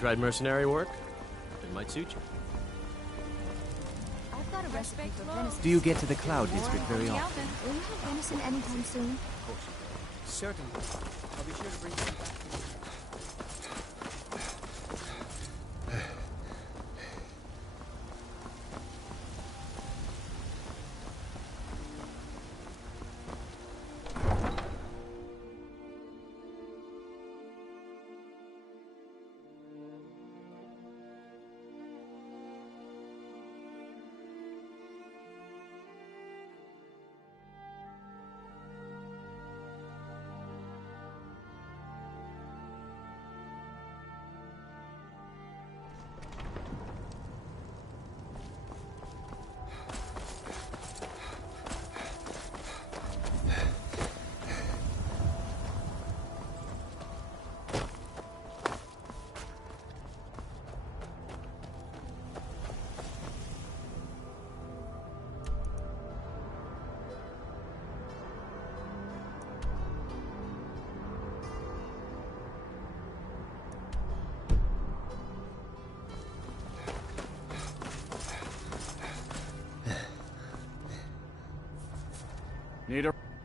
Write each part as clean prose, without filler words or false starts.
tried mercenary work? It might suit you. I've got a recipe for venison. Do you get to the Cloud District very often? Will you have venison anytime soon? Certainly. I'll be sure to bring some back to you.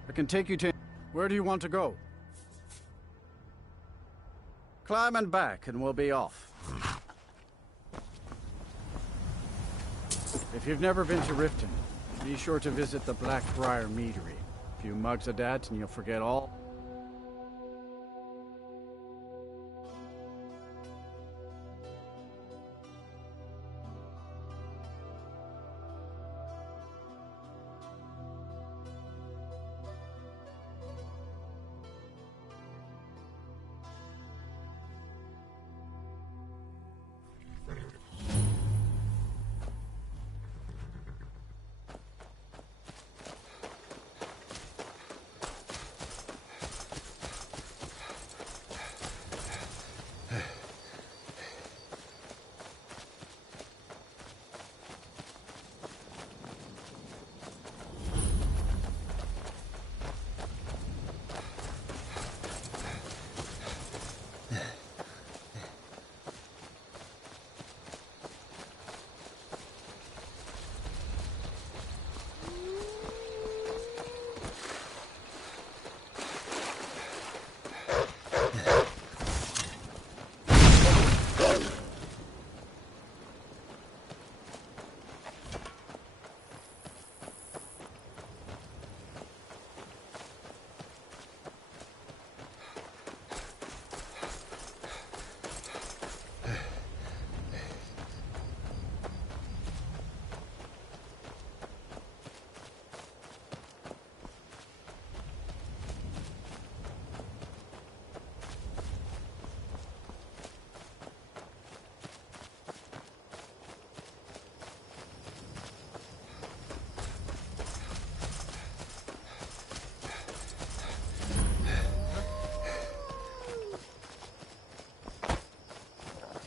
I can take you to... Where do you want to go? Climb and back, and we'll be off. If you've never been to Riften, be sure to visit the Blackbriar Meadery. A few mugs of that, and you'll forget all...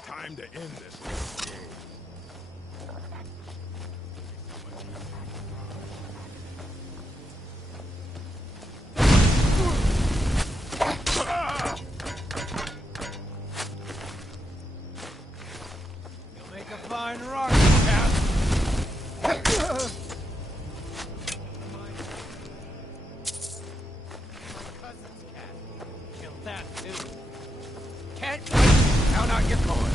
Time to end this. You'll make a fine rock, cat. My cousin's cat. Kill that too. Can't wait. Count out your coin.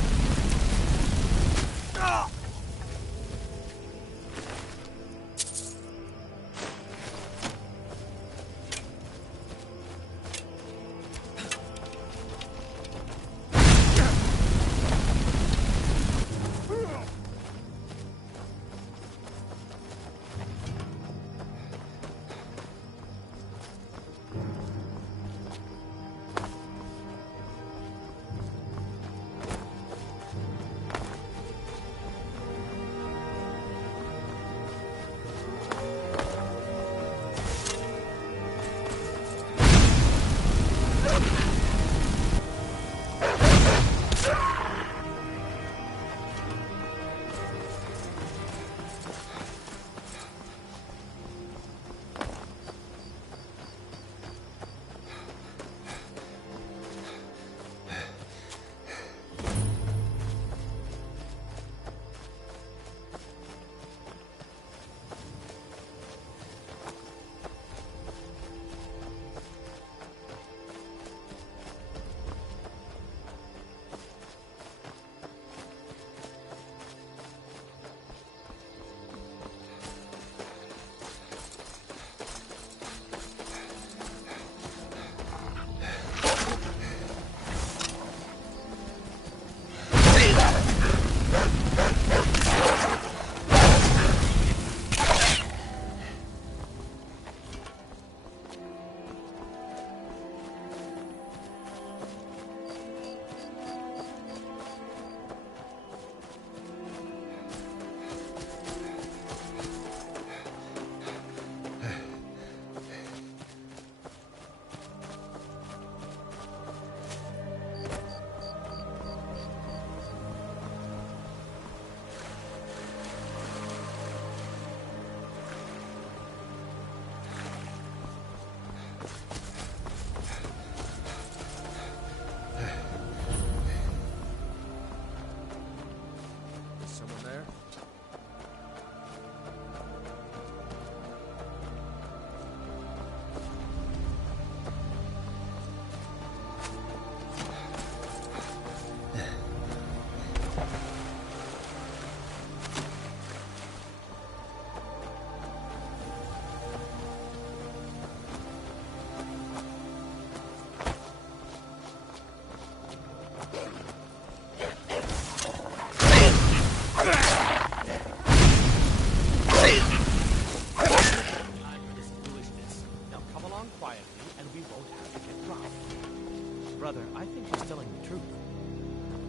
for this foolishness. Now come along quietly, and we won't have to get robbed. Brother, I think she's telling the truth.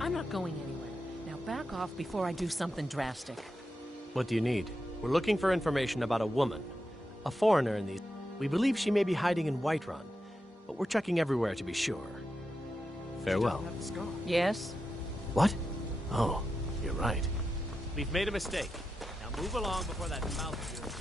I'm not going anywhere. Now back off before I do something drastic. What do you need? We're looking for information about a woman. A foreigner in these. We believe she may be hiding in Whiterun, but we're checking everywhere to be sure. Farewell. Yes? What? Oh, you're right. We've made a mistake. Now move along before that mouth of yours.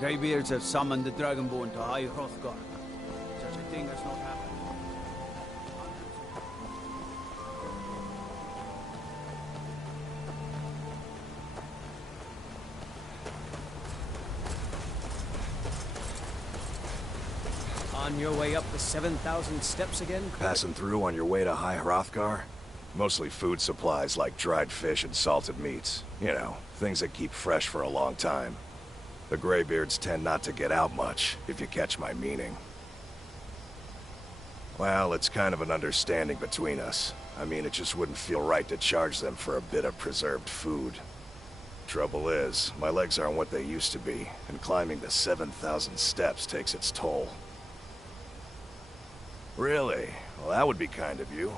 Greybeards have summoned the Dragonborn to High Hrothgar. Such a thing has not happened. On your way up the 7,000 steps again? Passing through on your way to High Hrothgar? Mostly food supplies like dried fish and salted meats. You know, things that keep fresh for a long time. The Greybeards tend not to get out much, if you catch my meaning. Well, it's kind of an understanding between us. I mean, it just wouldn't feel right to charge them for a bit of preserved food. Trouble is, my legs aren't what they used to be, and climbing the 7,000 steps takes its toll. Really? Well, that would be kind of you.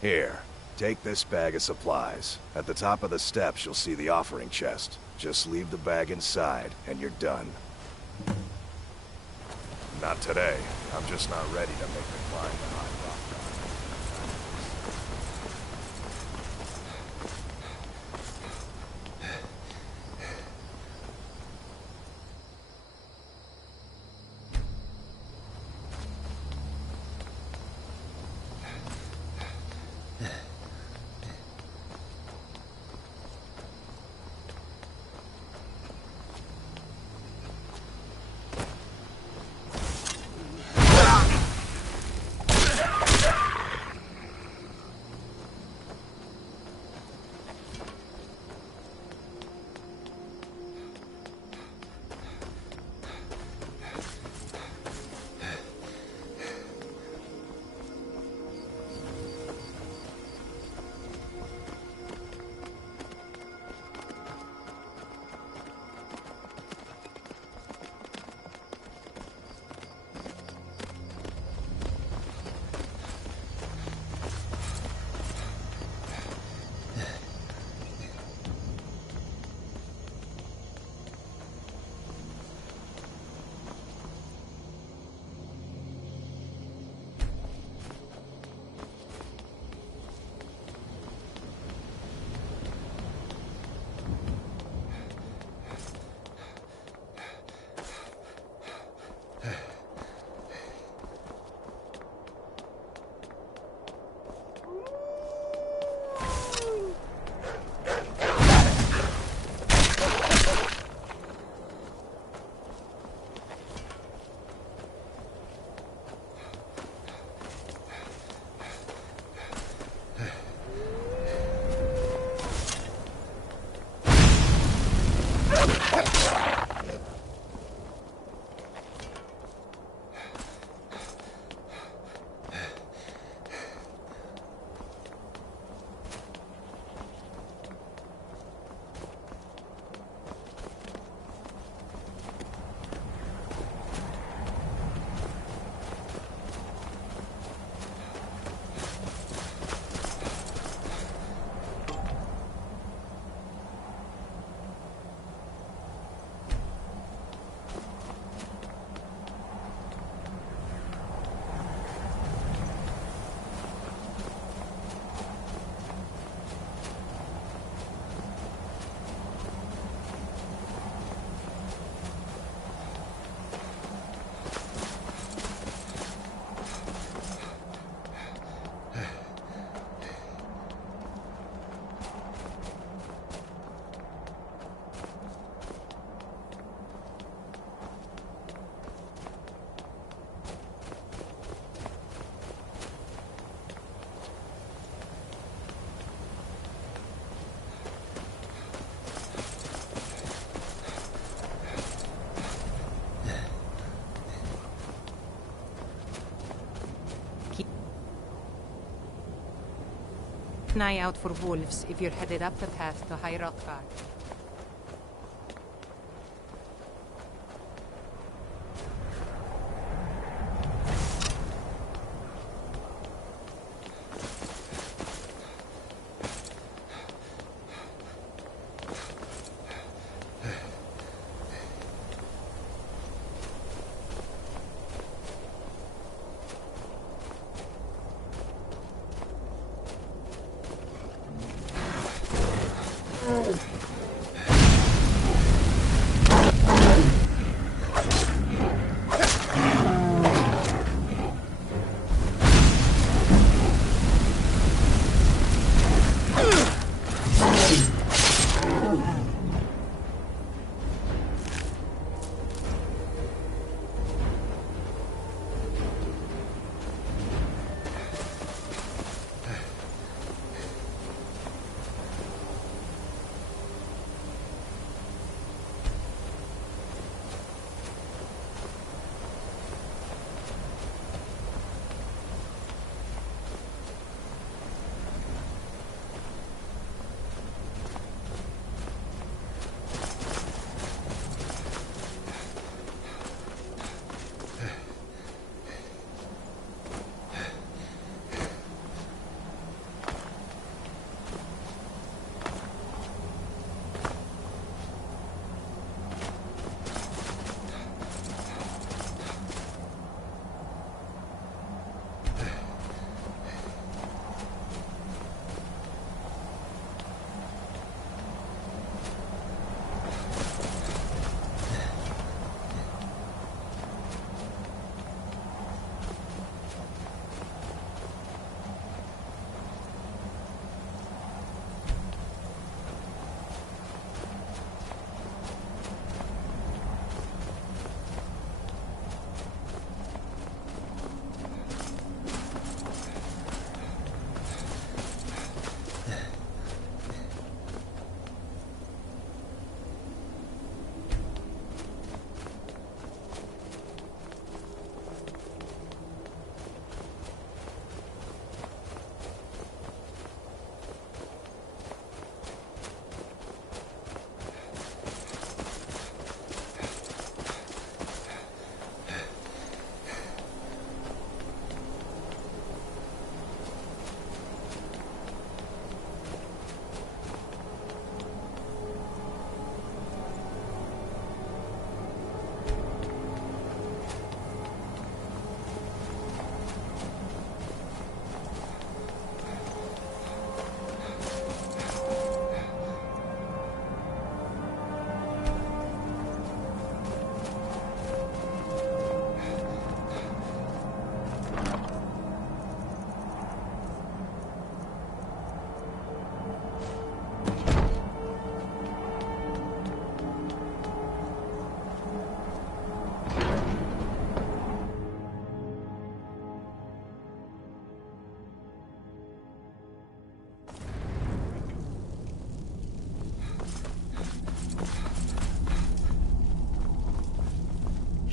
Here, take this bag of supplies. At the top of the steps, you'll see the offering chest. Just leave the bag inside, and you're done. Not today. I'm just not ready to make the climb to High Hrothgar. an eye out for wolves if you're headed up the path to High Hrothgar.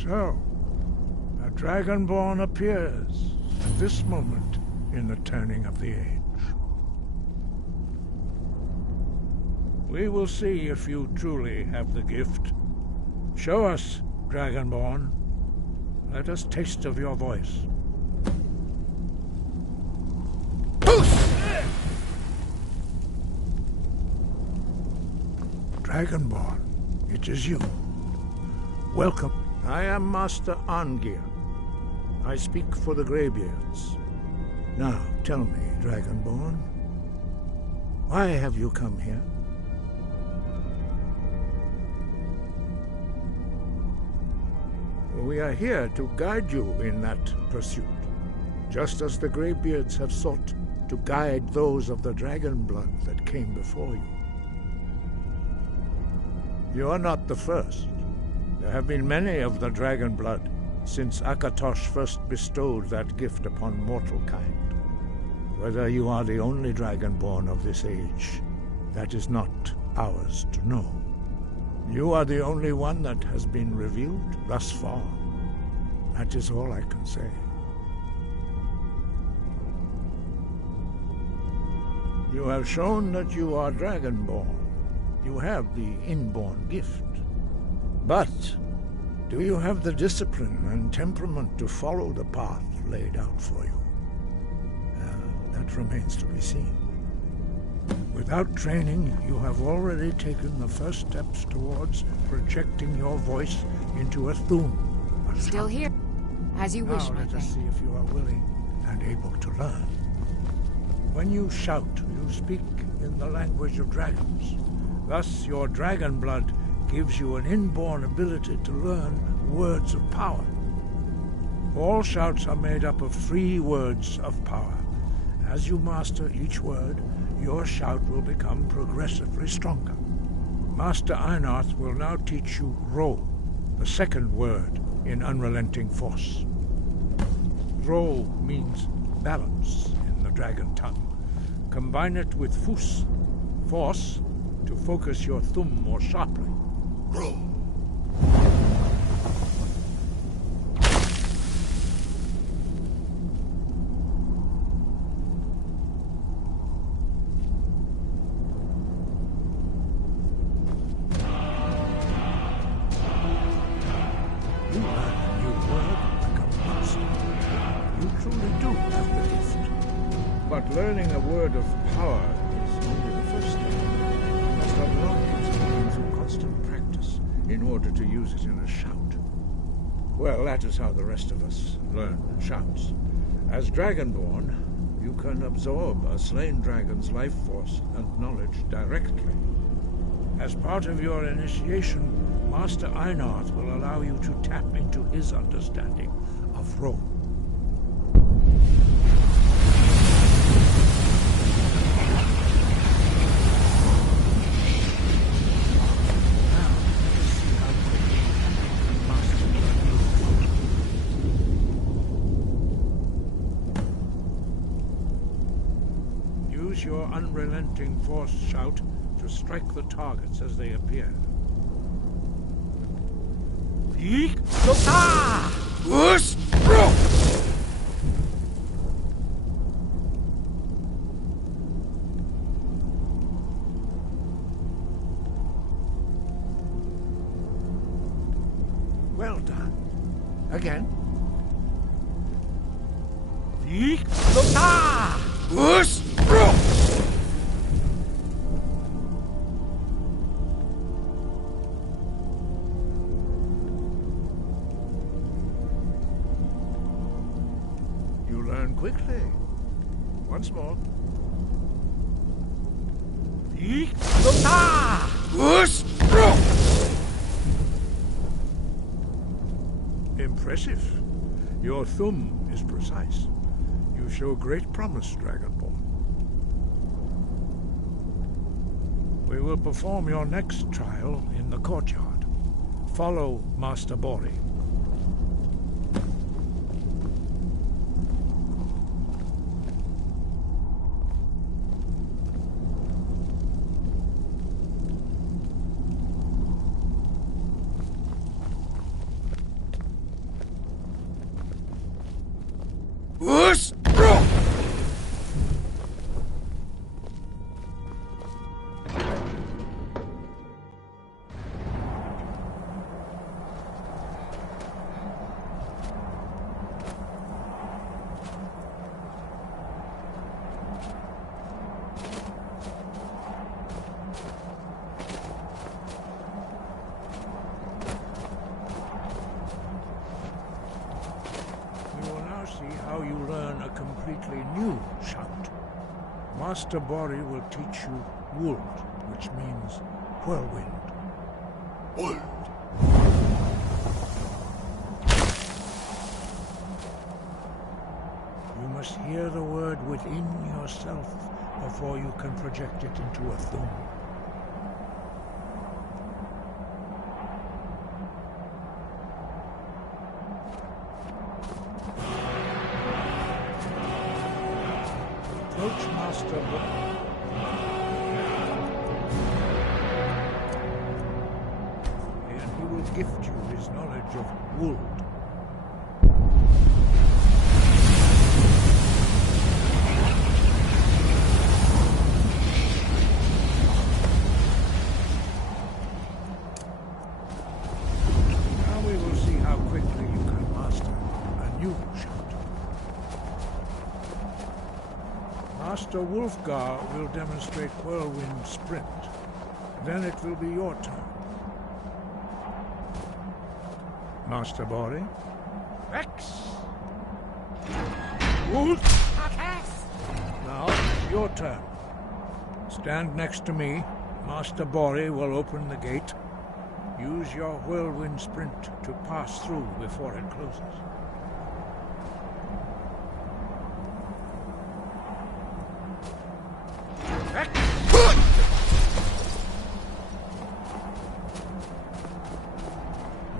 So, a Dragonborn appears at this moment in the turning of the age. We will see if you truly have the gift. Show us, Dragonborn. Let us taste of your voice. Dragonborn, it is you. Welcome. I am Master Angir. I speak for the Greybeards. Now, tell me, Dragonborn, why have you come here? We are here to guide you in that pursuit, just as the Greybeards have sought to guide those of the dragon blood that came before you. You are not the first. There have been many of the dragon blood since Akatosh first bestowed that gift upon mortal kind. Whether you are the only dragonborn of this age, that is not ours to know. You are the only one that has been revealed thus far. That is all I can say. You have shown that you are Dragonborn. You have the inborn gift. But do you have the discipline and temperament to follow the path laid out for you? That remains to be seen. Without training, you have already taken the first steps towards projecting your voice into a Thu'um. Still here. As you wish, now my let us friend. see if you are willing and able to learn. When you shout, you speak in the language of dragons. Thus, your dragon blood gives you an inborn ability to learn words of power. All shouts are made up of 3 words of power. As you master each word, your shout will become progressively stronger. Master Einarth will now teach you Ro, the second word in Unrelenting Force. Ro means balance in the dragon tongue. Combine it with Fus, force, to focus your Thu'um more sharply. Ro. Learning a word of power is only the first step. You must unlock its meaning through constant practice in order to use it in a shout. Well, that is how the rest of us learn shouts. As Dragonborn, you can absorb a slain dragon's life force and knowledge directly. As part of your initiation, Master Einarth will allow you to tap into his understanding of Ro. Your unrelenting force shout to strike the targets as they appear. Well done. Again. You learn quickly. Once more. Impressive. Your Thu'um is precise. You show great promise, Dragonborn. We will perform your next trial in the courtyard. Follow Master Bori. How you learn a completely new shout. Master Bori will teach you Wuld, which means whirlwind. Wuld. You must hear the word within yourself before you can project it into a Thu'um. Approach Master Bori. And he will gift you his knowledge of Wuld. Master Wolfgar will demonstrate Whirlwind Sprint. Then it will be your turn. Master Bori? Rex! Wolf! Now, it's your turn. Stand next to me. Master Bori will open the gate. Use your Whirlwind Sprint to pass through before it closes.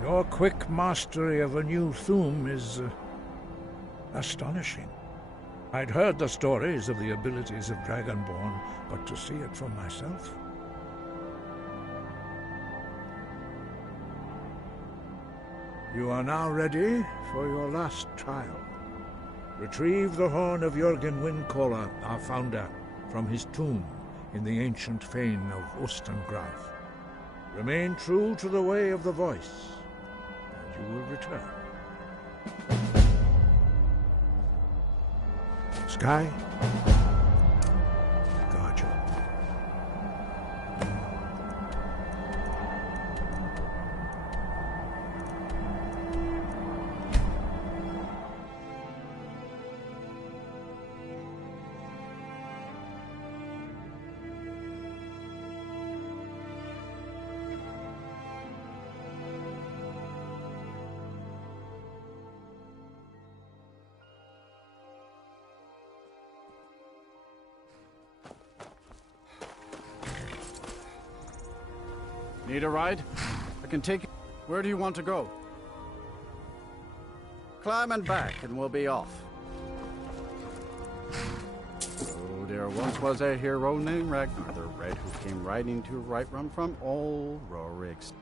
Your quick mastery of a new Thum is astonishing. I'd heard the stories of the abilities of Dragonborn, but to see it for myself... You are now ready for your last trial. Retrieve the horn of Jürgen Windcaller, our founder, from his tomb in the ancient fane of Ostengraf. Remain true to the way of the voice, and you will return. Sky, guard you. Need a ride? I can take you. Where do you want to go? Climb and back, and we'll be off. Oh, there once was a hero named Ragnar the Red who came riding to Whiterun from old Rorik's.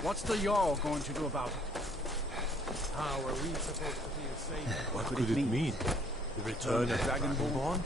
What's the Jarl going to do about it? How are we supposed to feel safe? What could it mean? The return of Dragonborn?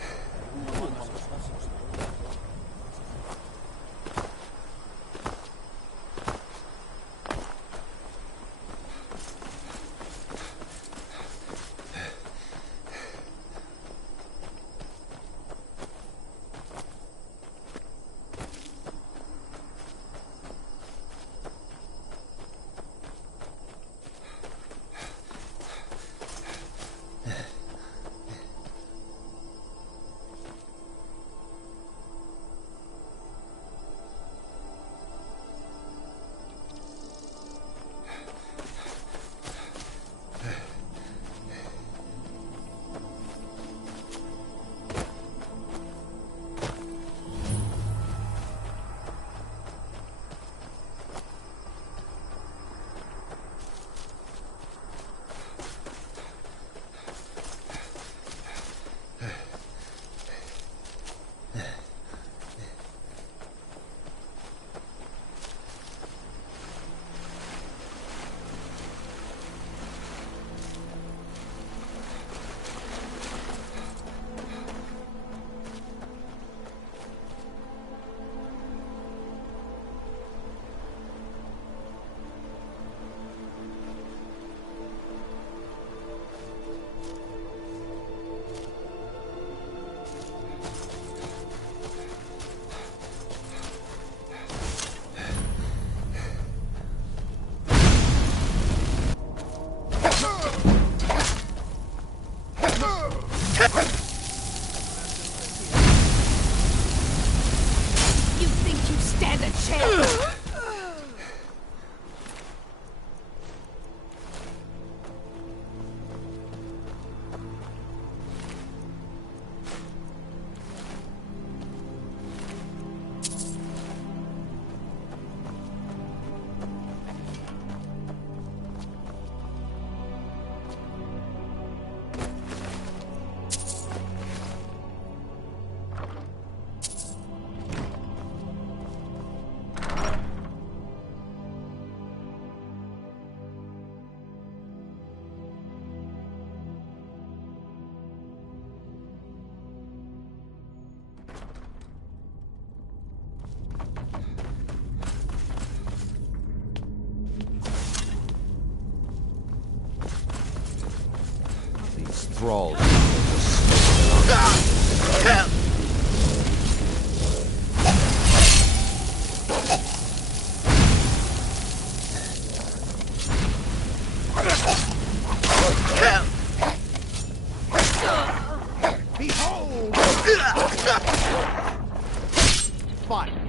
You think you stand a chance? thralls. Behold! Fine.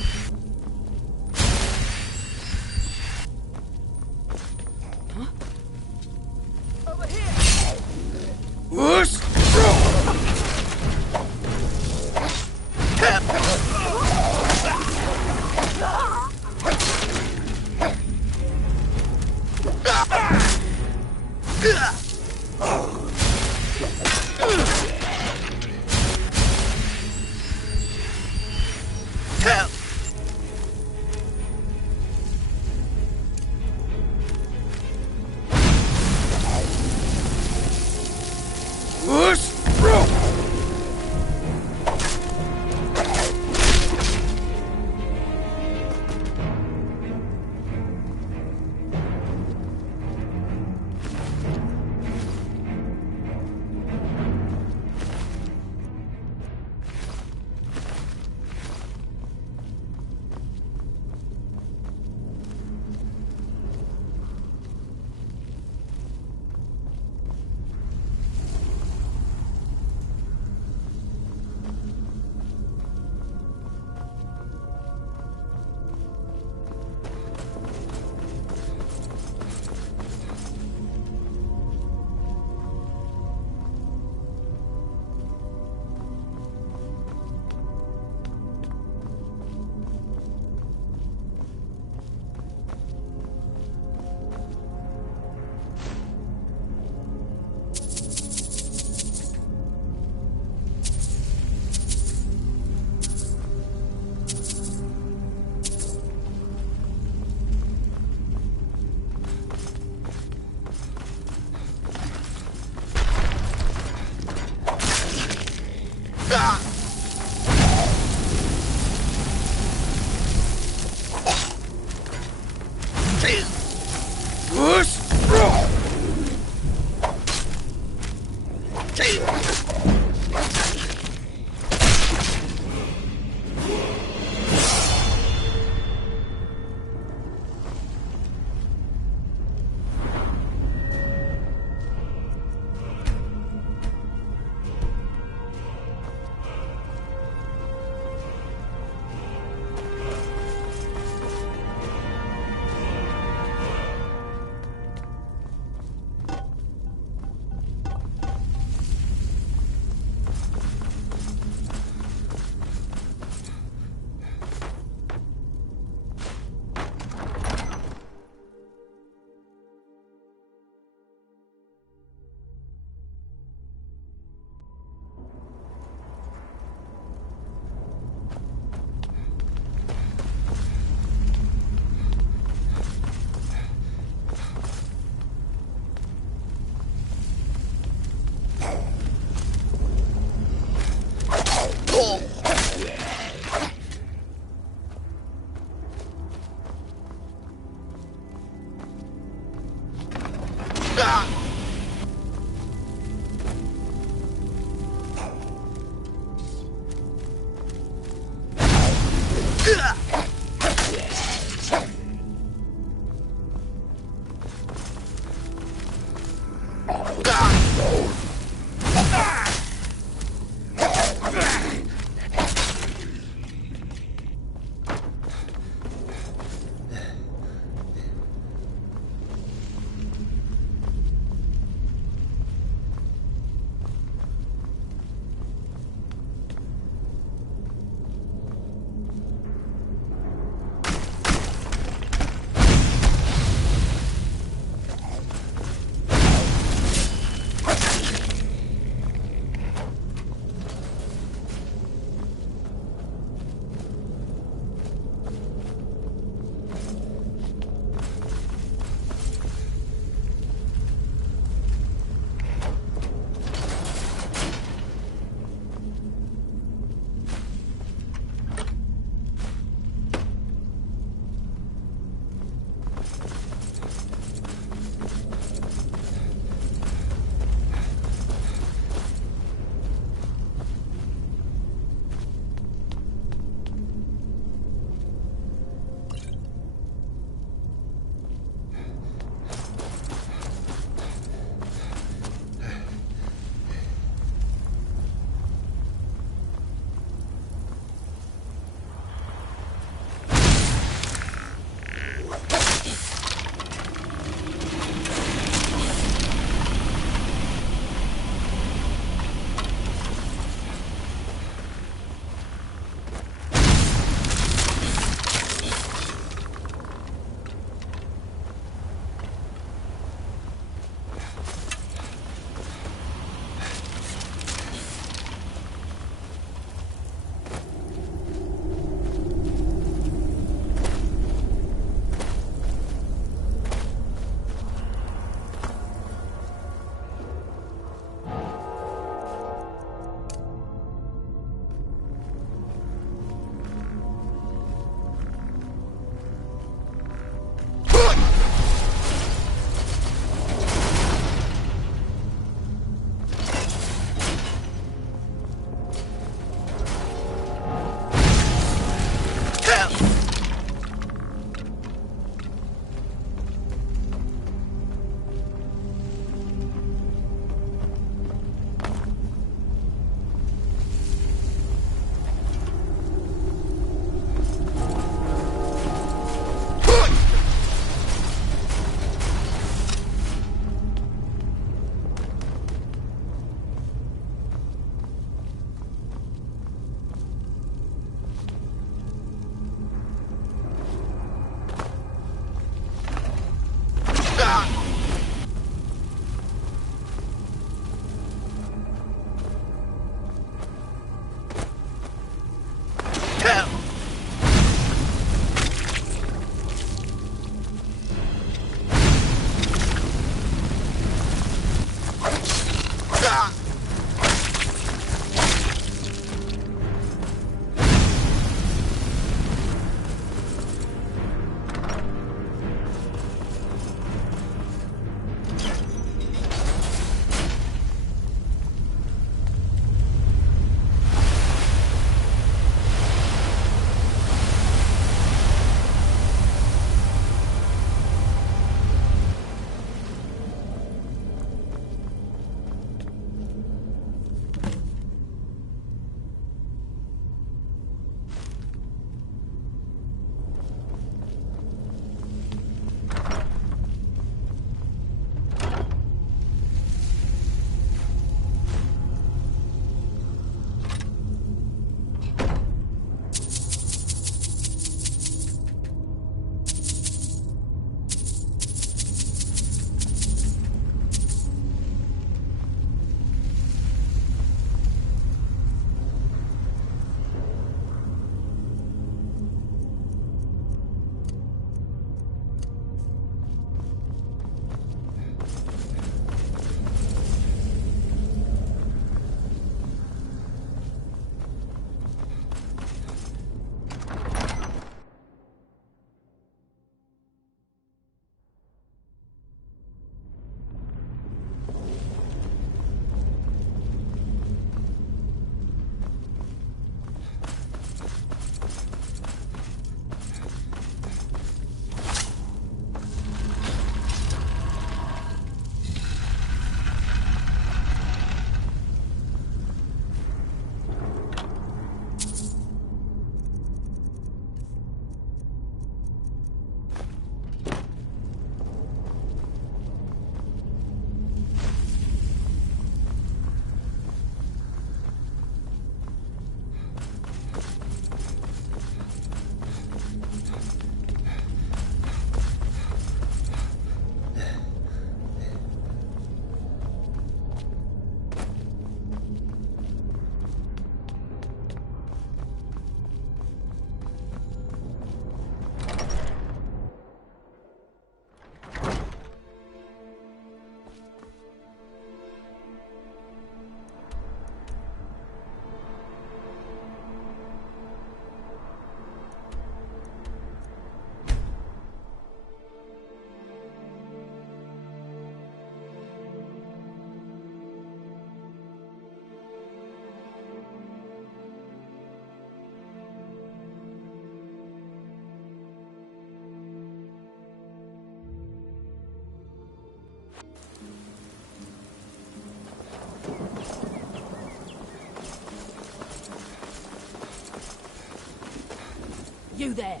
You there.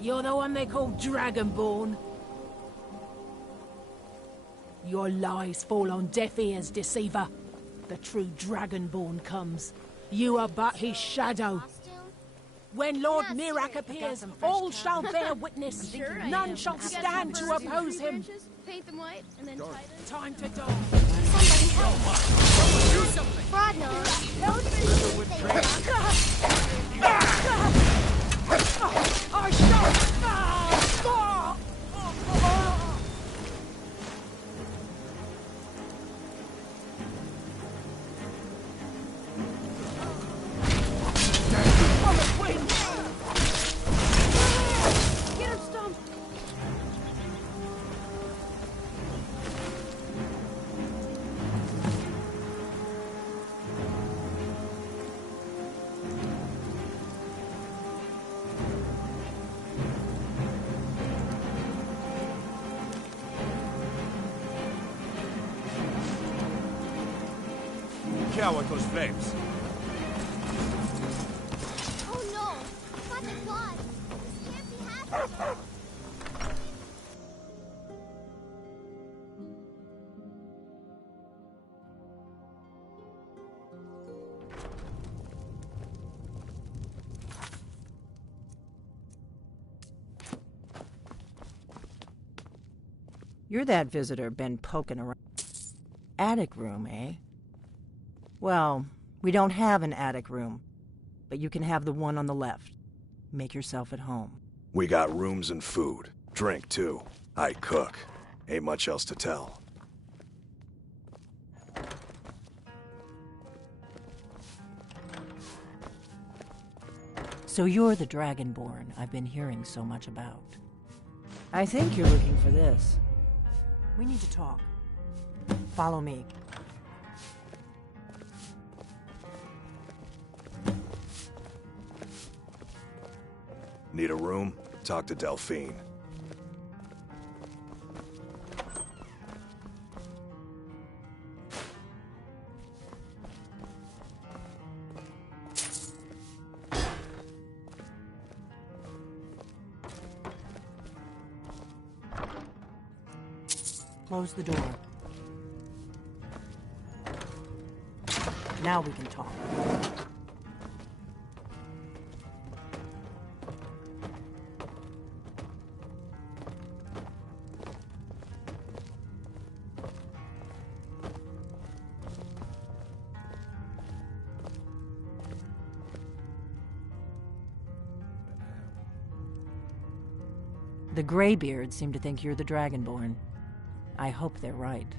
You're the one they call Dragonborn. Your lies fall on deaf ears, deceiver. The true Dragonborn comes. You are but his shadow. When Lord Mirak appears, all shall bear witness. None shall stand to oppose him. Paint them white and then tie them. Time to die. Somebody help! Someone do something! I shall... Get him, Stump! Care what those flames. Oh no! Not the blood! This can't be happening! You're that visitor been poking around. Attic room, eh? Well, we don't have an attic room, but you can have the one on the left. Make yourself at home. We got rooms and food. Drink, too. I cook. Ain't much else to tell. So you're the Dragonborn I've been hearing so much about. I think you're looking for this. We need to talk. Follow me. Need a room? Talk to Delphine. Close the door. Now we can talk. The Greybeards seem to think you're the Dragonborn. I hope they're right.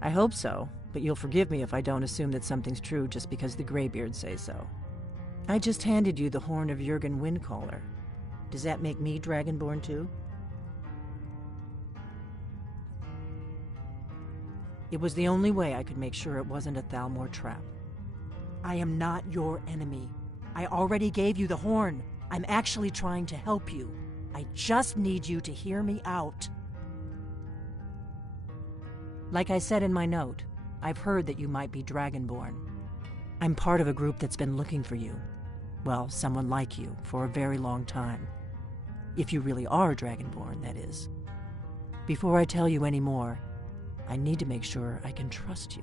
I hope so, but you'll forgive me if I don't assume that something's true just because the Greybeards say so. I just handed you the horn of Jurgen Windcaller. Does that make me Dragonborn too? It was the only way I could make sure it wasn't a Thalmor trap. I am not your enemy. I already gave you the horn. I'm actually trying to help you. I just need you to hear me out. Like I said in my note, I've heard that you might be Dragonborn. I'm part of a group that's been looking for you. Well, someone like you, for a very long time. If you really are Dragonborn, that is. Before I tell you any more, I need to make sure I can trust you.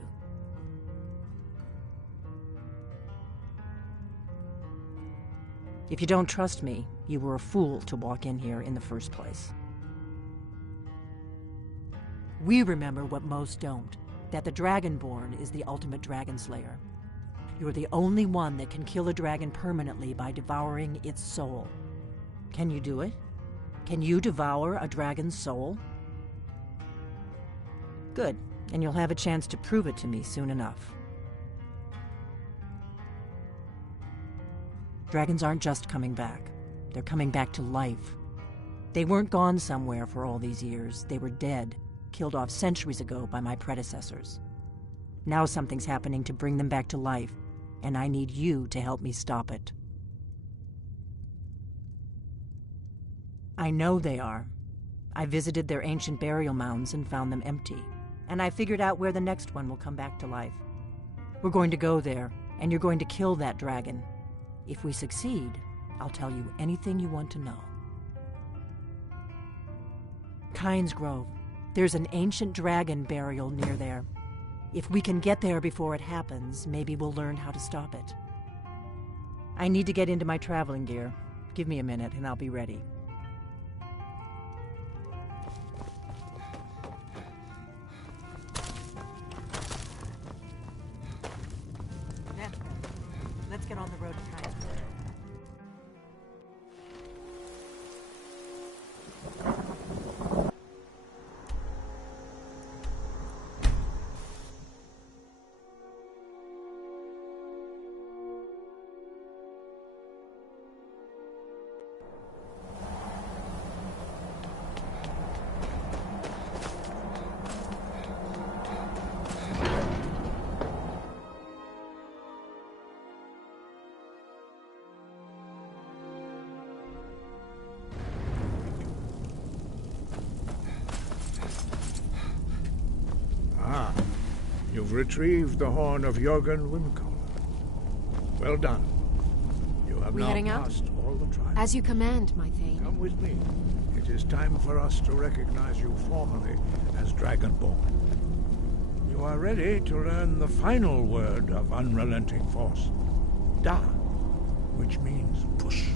If you don't trust me, you were a fool to walk in here in the first place. We remember what most don't, that the Dragonborn is the ultimate dragon slayer. You're the only one that can kill a dragon permanently by devouring its soul. Can you do it? Can you devour a dragon's soul? Good, and you'll have a chance to prove it to me soon enough. Dragons aren't just coming back. They're coming back to life. They weren't gone somewhere for all these years. They were dead, killed off centuries ago by my predecessors. Now something's happening to bring them back to life, and I need you to help me stop it. I know they are. I visited their ancient burial mounds and found them empty, and I figured out where the next one will come back to life. We're going to go there, and you're going to kill that dragon. If we succeed, I'll tell you anything you want to know. Kynes Grove. There's an ancient dragon burial near there. If we can get there before it happens, maybe we'll learn how to stop it. I need to get into my traveling gear. Give me a minute and I'll be ready. Let's get on the road to Kynes Grove. You've retrieved the horn of Jörgen Wimkoller. Well done. You have We now heading out? passed all the trials. As you command, my Thane. Come with me. It is time for us to recognize you formally as Dragonborn. You are ready to learn the final word of unrelenting force. Da, which means push.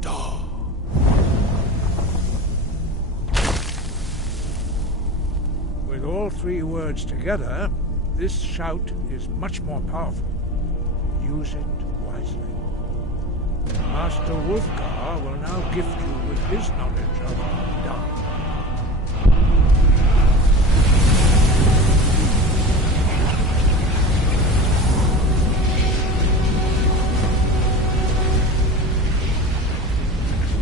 Da. With all three words together, this shout is much more powerful. Use it wisely. Master Wolfgar will now gift you with his knowledge of Da.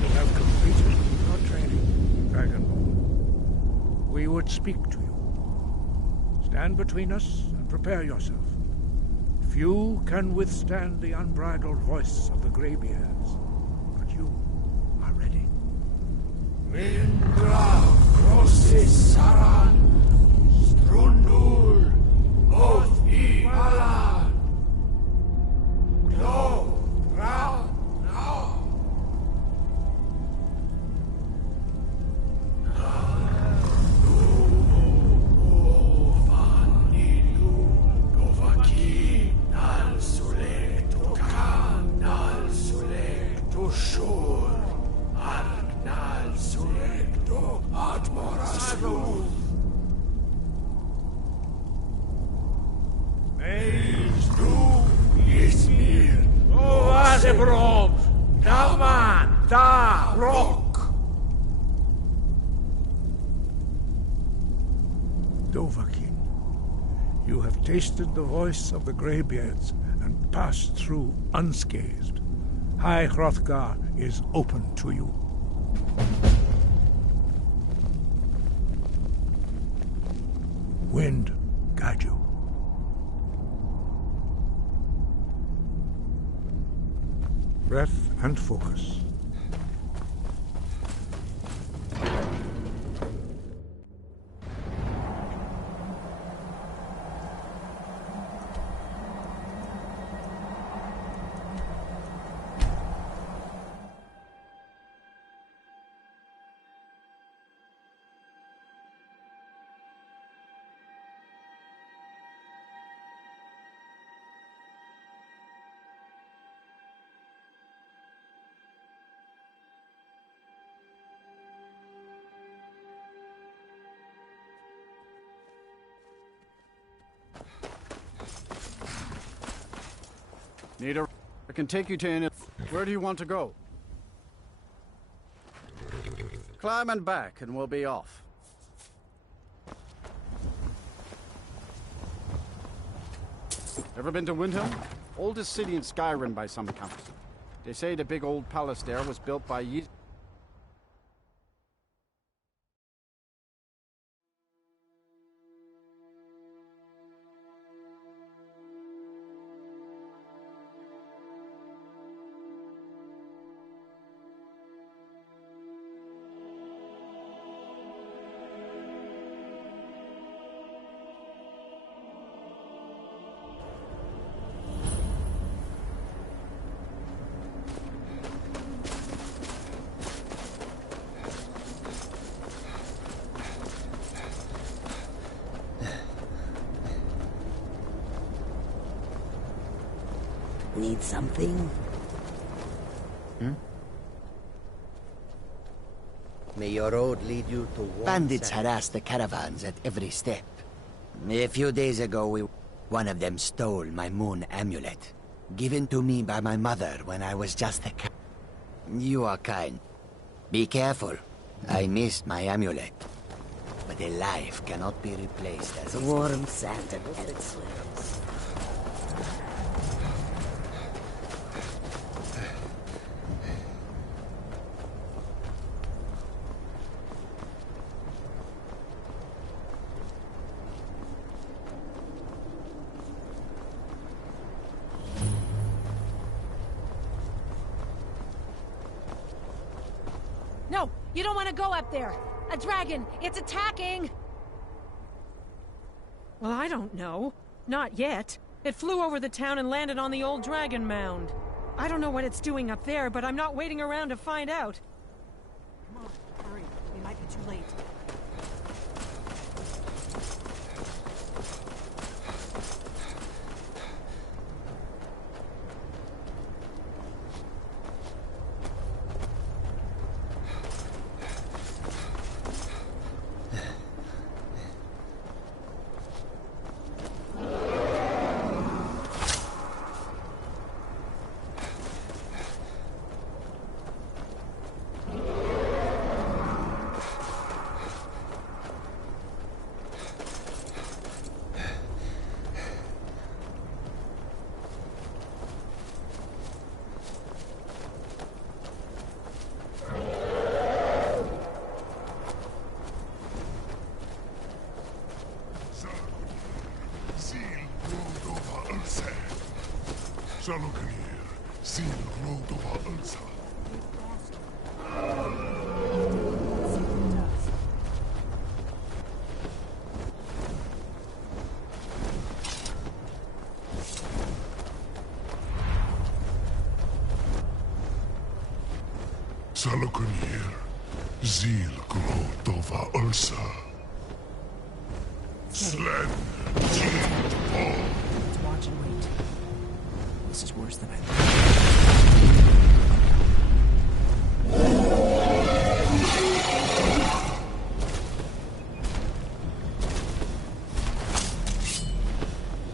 You have completed your training, Dragonborn. We would speak to you. Stand between us and prepare yourself. Few can withstand the unbridled voice of the Greybeards, but you are ready. Mindra crosses Saran, Strundul, both Ivalan. Glow, round, now. Shore, Argnal, Surecto, Atmorasluz. Meis du, Ismir, Ovazebrov, Daman, Da, Rock. Dovahkiin, you have tasted the voice of the Greybeards and passed through unscathed. High Hrothgar is open to you. Wind guide you. Breath and focus. Need a... I can take you to any... Where do you want to go? Climb and back, and we'll be off. Ever been to Windhelm? Oldest city in Skyrim by some accounts. They say the big old palace there was built by Need something? May your road lead you to warm Bandits sand. harass the caravans at every step. A few days ago, one of them stole my moon amulet, given to me by my mother when I was just a You are kind. Be careful. I missed my amulet. But a life cannot be replaced as easily. Warm sand and elsewhere. No, you don't want to go up there. A dragon, it's attacking! Well, I don't know. Not yet. It flew over the town and landed on the old dragon mound. I don't know what it's doing up there, but I'm not waiting around to find out. Come on, hurry. We might be too late. Salokanir, Sil Rodova Ulsa. Salokanir, Zil Rodova Ulsa. Slen, Let's watch and wait. This is worse than I thought.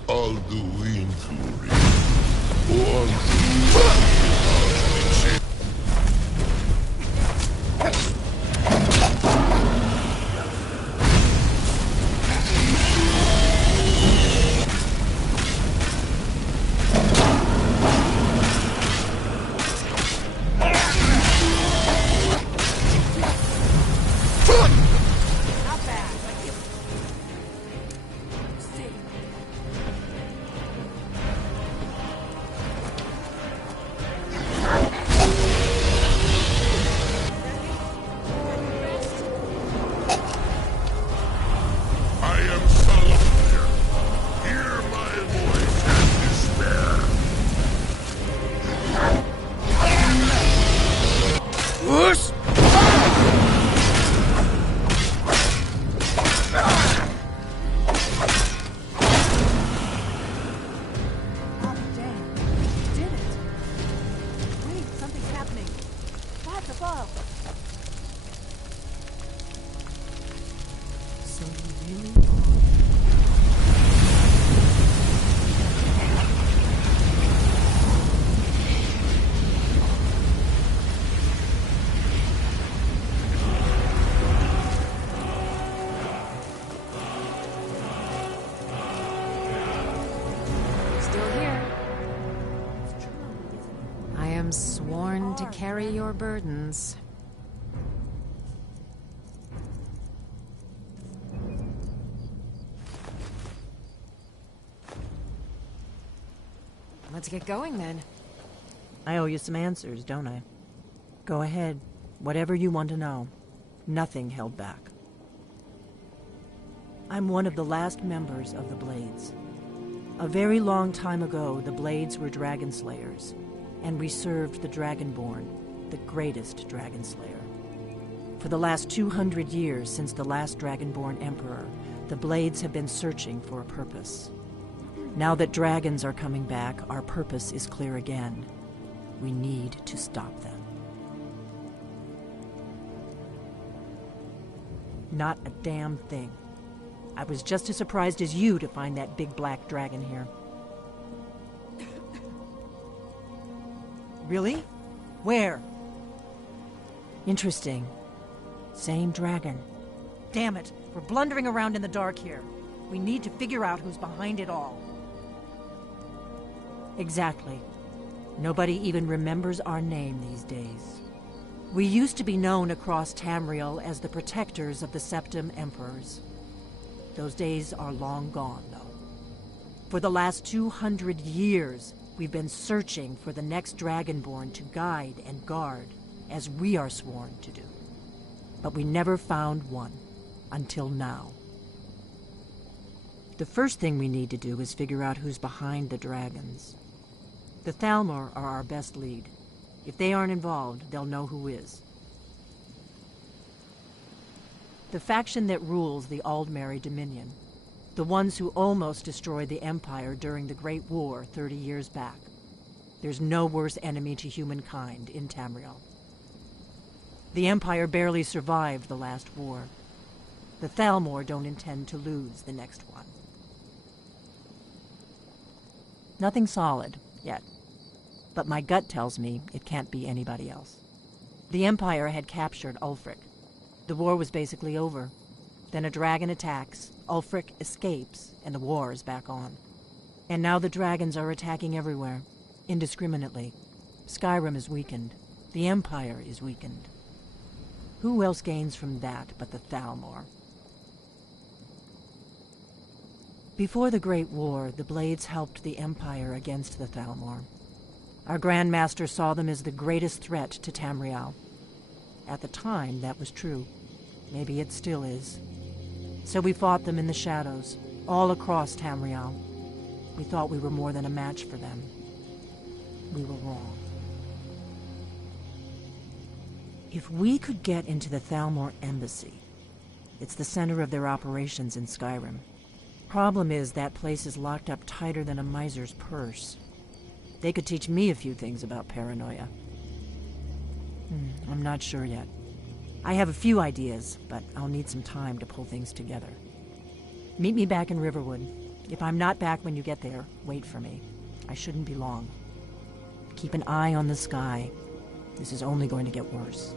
Alduin Thuri. Sworn to carry your burdens. Let's get going then. I owe you some answers, don't I? Go ahead. Whatever you want to know. Nothing held back. I'm one of the last members of the Blades. A very long time ago, the Blades were dragon slayers, and we served the Dragonborn, the greatest dragon slayer. For the last 200 years since the last Dragonborn Emperor, the Blades have been searching for a purpose. Now that dragons are coming back, our purpose is clear again. We need to stop them. Not a damn thing. I was just as surprised as you to find that big black dragon here. Really? Where? Interesting. Same dragon. Damn it, we're blundering around in the dark here. We need to figure out who's behind it all. Exactly. Nobody even remembers our name these days. We used to be known across Tamriel as the protectors of the Septim Emperors. Those days are long gone, though. For the last 200 years, we've been searching for the next Dragonborn to guide and guard, as we are sworn to do. But we never found one, until now. The first thing we need to do is figure out who's behind the dragons. The Thalmor are our best lead. If they aren't involved, they'll know who is. The faction that rules the Aldmeri Dominion. The ones who almost destroyed the Empire during the Great War 30 years back. There's no worse enemy to humankind in Tamriel. The Empire barely survived the last war. The Thalmor don't intend to lose the next one. Nothing solid, yet. But my gut tells me it can't be anybody else. The Empire had captured Ulfric. The war was basically over. Then a dragon attacks, Ulfric escapes, and the war is back on. And now the dragons are attacking everywhere, indiscriminately. Skyrim is weakened. The Empire is weakened. Who else gains from that but the Thalmor? Before the Great War, the Blades helped the Empire against the Thalmor. Our Grand Master saw them as the greatest threat to Tamriel. At the time, that was true. Maybe it still is. So we fought them in the shadows, all across Tamriel. We thought we were more than a match for them. We were wrong. If we could get into the Thalmor embassy, it's the center of their operations in Skyrim. Problem is, that place is locked up tighter than a miser's purse. They could teach me a few things about paranoia. I'm not sure yet. I have a few ideas, but I'll need some time to pull things together. Meet me back in Riverwood. If I'm not back when you get there, wait for me. I shouldn't be long. Keep an eye on the sky. This is only going to get worse.